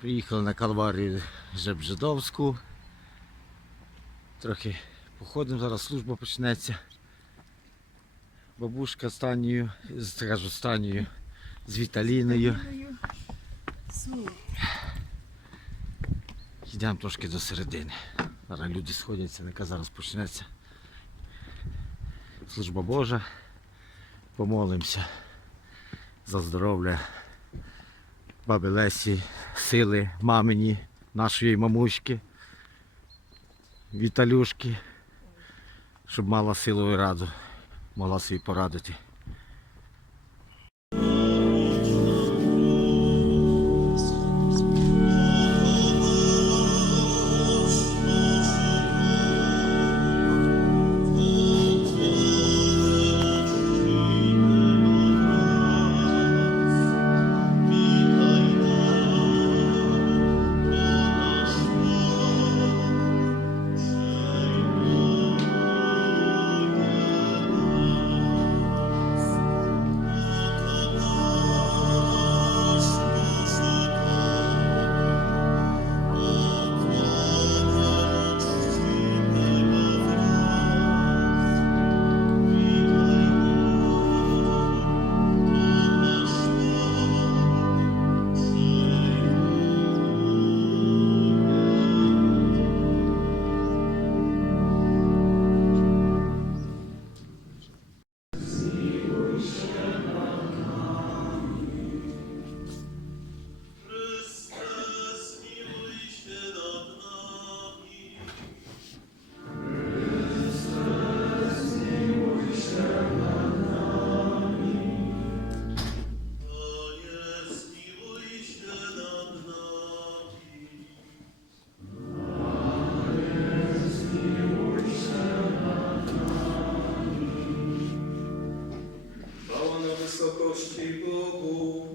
Приїхали на Калварію Жебжидовську. Трохи походимо, зараз служба почнеться. Бабушка останньою, скажу останньою, з Віталіною. Йдемо трошки до середини. Зараз люди сходяться, нека зараз почнеться. Служба Божа. Помолимося за здоров'я баби Лесі, сили мамині, нашої мамушки, Віталюшки, щоб мала силу і раду, могла собі порадити. Wysokości Bogu.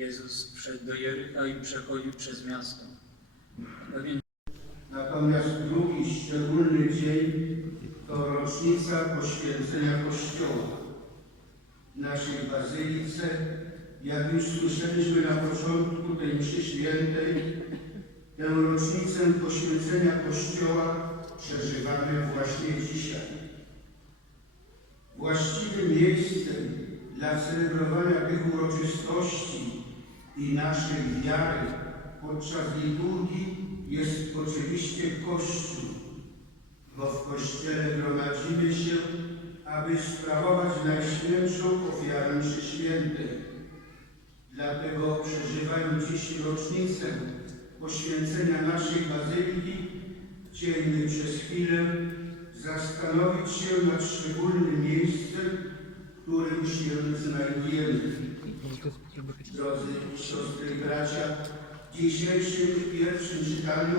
Jezus wszedł do Jericha i przechodził przez miasto. Natomiast drugi szczególny dzień to rocznica poświęcenia Kościoła. W naszej bazylice, jak już słyszeliśmy na początku tej mszy świętej, tę rocznicę poświęcenia Kościoła przeżywamy właśnie dzisiaj. Właściwym miejscem dla celebrowania tych uroczystości i naszej wiary podczas liturgii jest oczywiście Kościół, bo w Kościele gromadzimy się, aby sprawować Najświętszą ofiarę mszy świętej. Dlatego przeżywając dziś rocznicę poświęcenia naszej bazyliki, chcieliby przez chwilę zastanowić się nad szczególnym miejscem, w którym się znajdujemy. Drodzy siostry i bracia, w dzisiejszym pierwszym czytaniu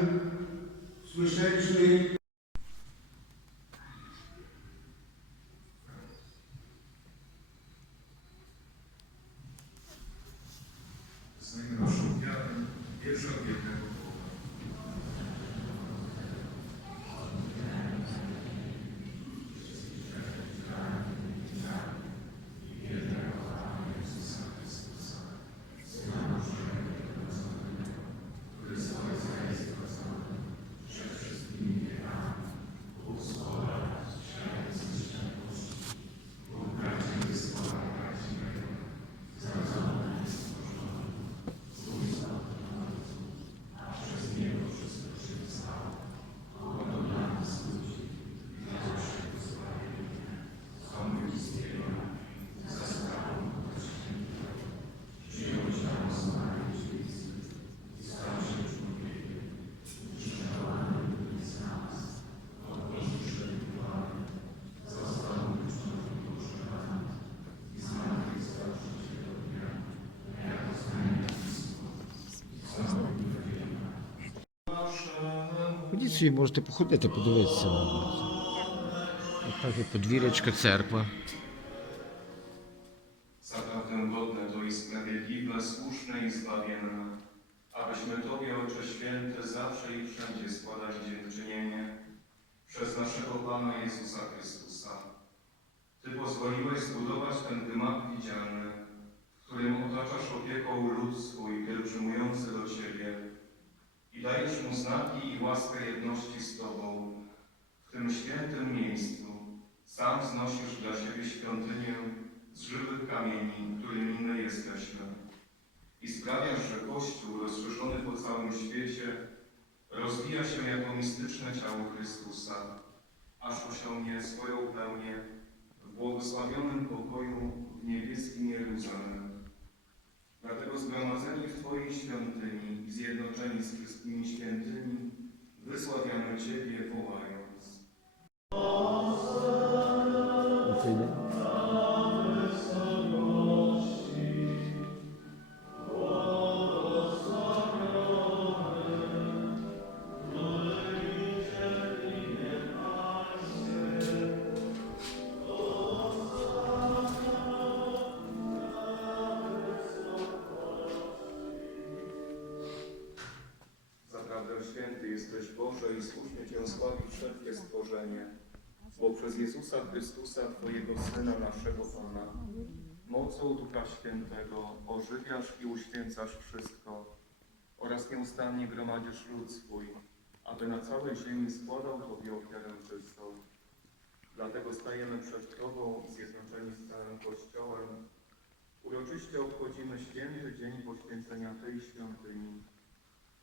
słyszeliśmy Ходіть собі, можете походити, подивитися на нас. Так і подвір'ячка церква. Zaprawdę godne to i sprawiedliwe, słuszne i zbawienne, abyśmy Tobie, Ojcze Święty, zawsze i wszędzie składali dziękczynienie przez naszego Pana Jezusa Chrystusa. Ty pozwoliłeś zbudować ten gmach widzialny, w którym otaczasz opieką lud swój pielgrzymujący do Ciebie i dajesz mu znaki i łaskę jedności z Tobą w tym świętym miejscu. Sam znosisz dla siebie świątynię z żywych kamieni, którymi my jesteśmy. I sprawiasz, że Kościół rozszerzony po całym świecie rozwija się jako mistyczne ciało Chrystusa, aż osiągnie swoją pełnię w błogosławionym pokoju w niebieskim Jeruzalem. Zgromadzeni w Twojej świątyni zjednoczeni z wszystkimi świętymi, wysławiamy Ciebie wołając. Jesteś Boże i słusznie Cię sławi wszelkie stworzenie, bo przez Jezusa Chrystusa, Twojego Syna, naszego Pana, mocą Ducha Świętego ożywiasz i uświęcasz wszystko oraz nieustannie gromadzisz lud swój, aby na całej ziemi składał Tobie ofiarę czystą. Dlatego stajemy przed Tobą zjednoczeni z całym Kościołem. Uroczyście obchodzimy święty dzień poświęcenia tej świątyni,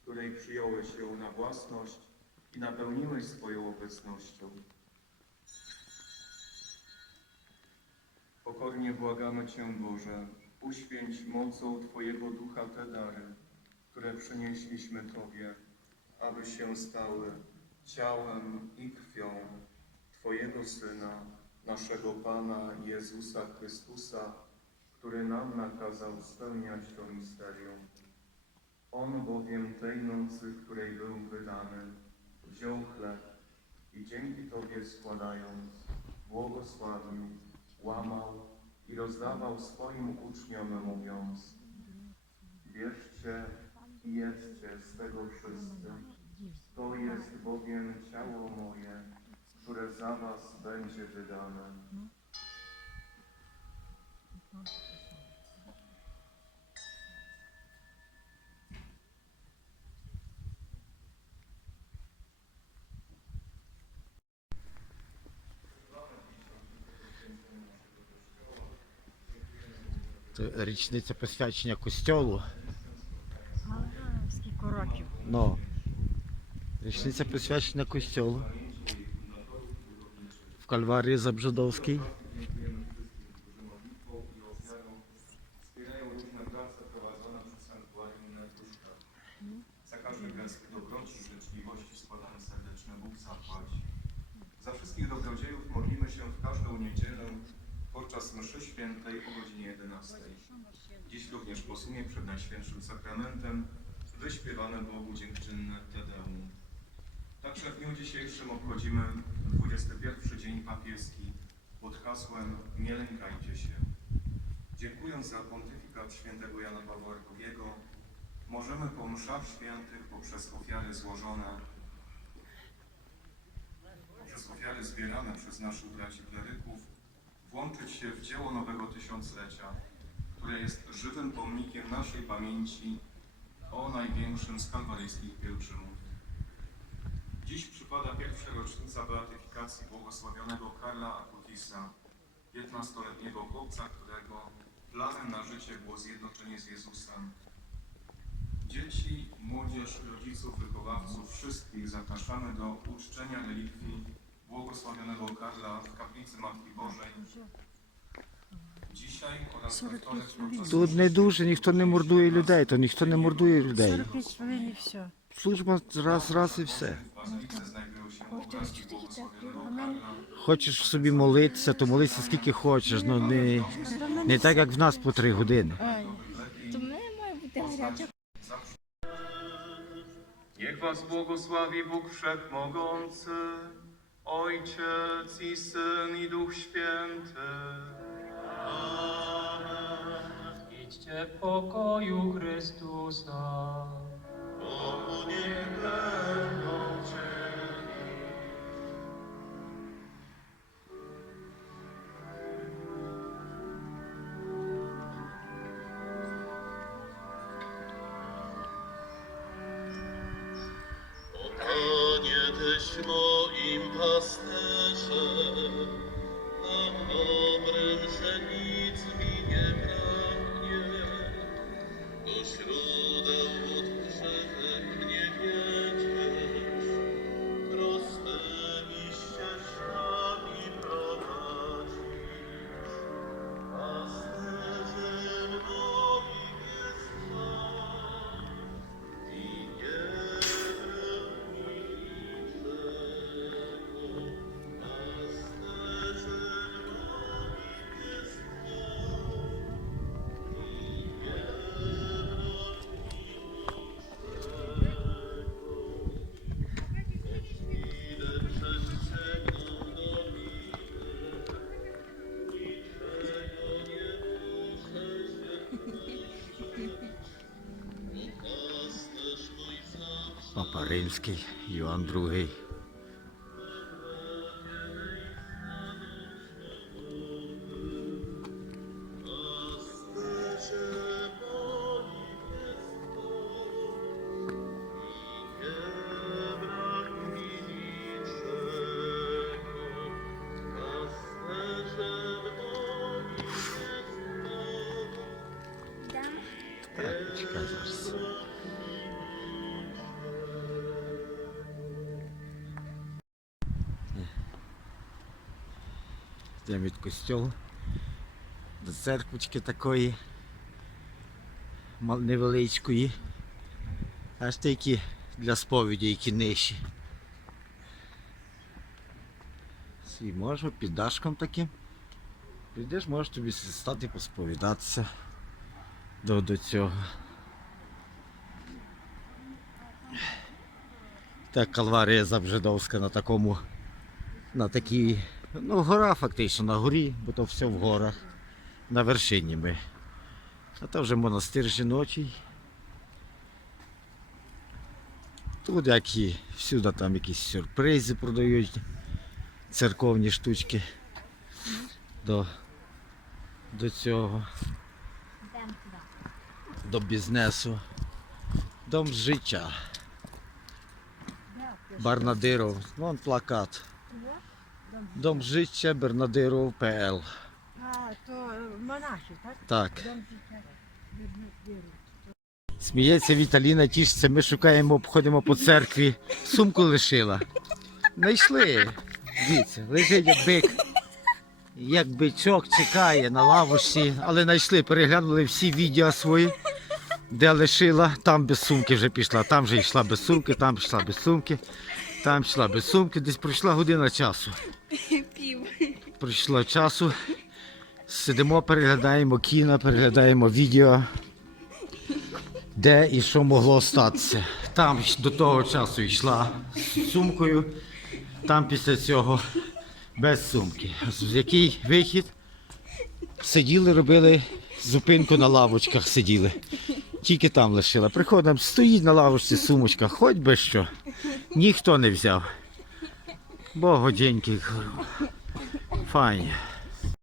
której przyjąłeś ją na własność i napełniłeś swoją obecnością. Pokornie błagamy Cię, Boże, uświęć mocą Twojego Ducha te dary, które przynieśliśmy Tobie, aby się stały ciałem i krwią Twojego Syna, naszego Pana Jezusa Chrystusa, który nam nakazał spełniać to misterium. On bowiem tej nocy, której był wydany, wziął chleb i dzięki Tobie składając, błogosławił, łamał i rozdawał swoim uczniom, mówiąc Bierzcie i jedzcie z tego wszyscy. To jest bowiem ciało moje, które za was będzie wydane. Річниця посвячення костьолу. Ага, скільки років. Ну. Річниця посвячення костьолу. В Кальварії Забжидовській. 11. Dziś również po sumie przed Najświętszym Sakramentem wyśpiewane Bogu dziękczynne Te Deum. Także w dniu dzisiejszym obchodzimy 21 dzień papieski pod hasłem Nie lękajcie się. Dziękując za pontyfikat świętego Jana Pawła II, możemy po mszach świętych poprzez ofiary złożone, poprzez ofiary zbierane przez naszych braci kleryków, włączyć się w dzieło nowego tysiąclecia, które jest żywym pomnikiem naszej pamięci o największym z kalwaryjskich pielgrzymów. Dziś przypada pierwsza rocznica beatyfikacji błogosławionego Karla Akutisa, 15-letniego chłopca, którego planem na życie było zjednoczenie z Jezusem. Dzieci, młodzież, rodziców, wychowawców, wszystkich zapraszamy do uczczenia relikwii błogosławionego Karla w kaplicy Matki Bożej. Dzisiaj oraz we podczas Тут не дуже ніхто не мордує людей, то ніхто не мордує людей. 45 хвилин і все. Служба раз, раз і все. w bazylice znajdują się obrazki błogosławionego Karla. Хочеш собі молитися, то молися скільки хочеш, ну не, не так, як в нас по три години. То в мене має бути гаряча Niech was błogosławi Bóg Wszechmogący, Ojciec i Syn i Duch Święty. Idźcie w pokoju Chrystusa. Panie Папа Римський, Йоанн II. Так, чекай зараз. Йдемо від костьолу до церквочки такої невеличкої. Аж тільки для сповіді, які нижчі. Свій можу під дашком таким. Прийдеш, можеш тобі стати посповідатися до, до цього. Так, Калварія Забжидовська на такому, на такій, ну, гора фактично на горі, бо то все в горах. На вершині ми. А то вже монастир жіночий. Тут як і всюди там якісь сюрпризи продають, церковні штучки до, до цього, до бізнесу, дом життя. Барнадиров, вон плакат. Дом життя Бернадиров ПЛ. А, то е, монахи, так? Так. Дом життя. Бернадиру. Сміється Віталіна, тішиться, ми шукаємо, обходимо по церкві. Сумку лишила. Знайшли. Дивіться, лежить як бик. Як бичок чекає на лавочці, але знайшли, переглянули всі відео свої, де лишила, там без сумки вже пішла, там вже йшла без сумки, там пішла без сумки, там йшла без сумки, десь пройшла година часу. Пів. Пройшло часу. Сидимо, переглядаємо кіно, переглядаємо відео, де і що могло статися. Там до того часу йшла з сумкою, там після цього без сумки. З який вихід? Сиділи, робили зупинку на лавочках, сиділи. Тільки там лишила. Приходимо, стоїть на лавочці сумочка, хоч би що. Ніхто не взяв. Богоденький. Файні.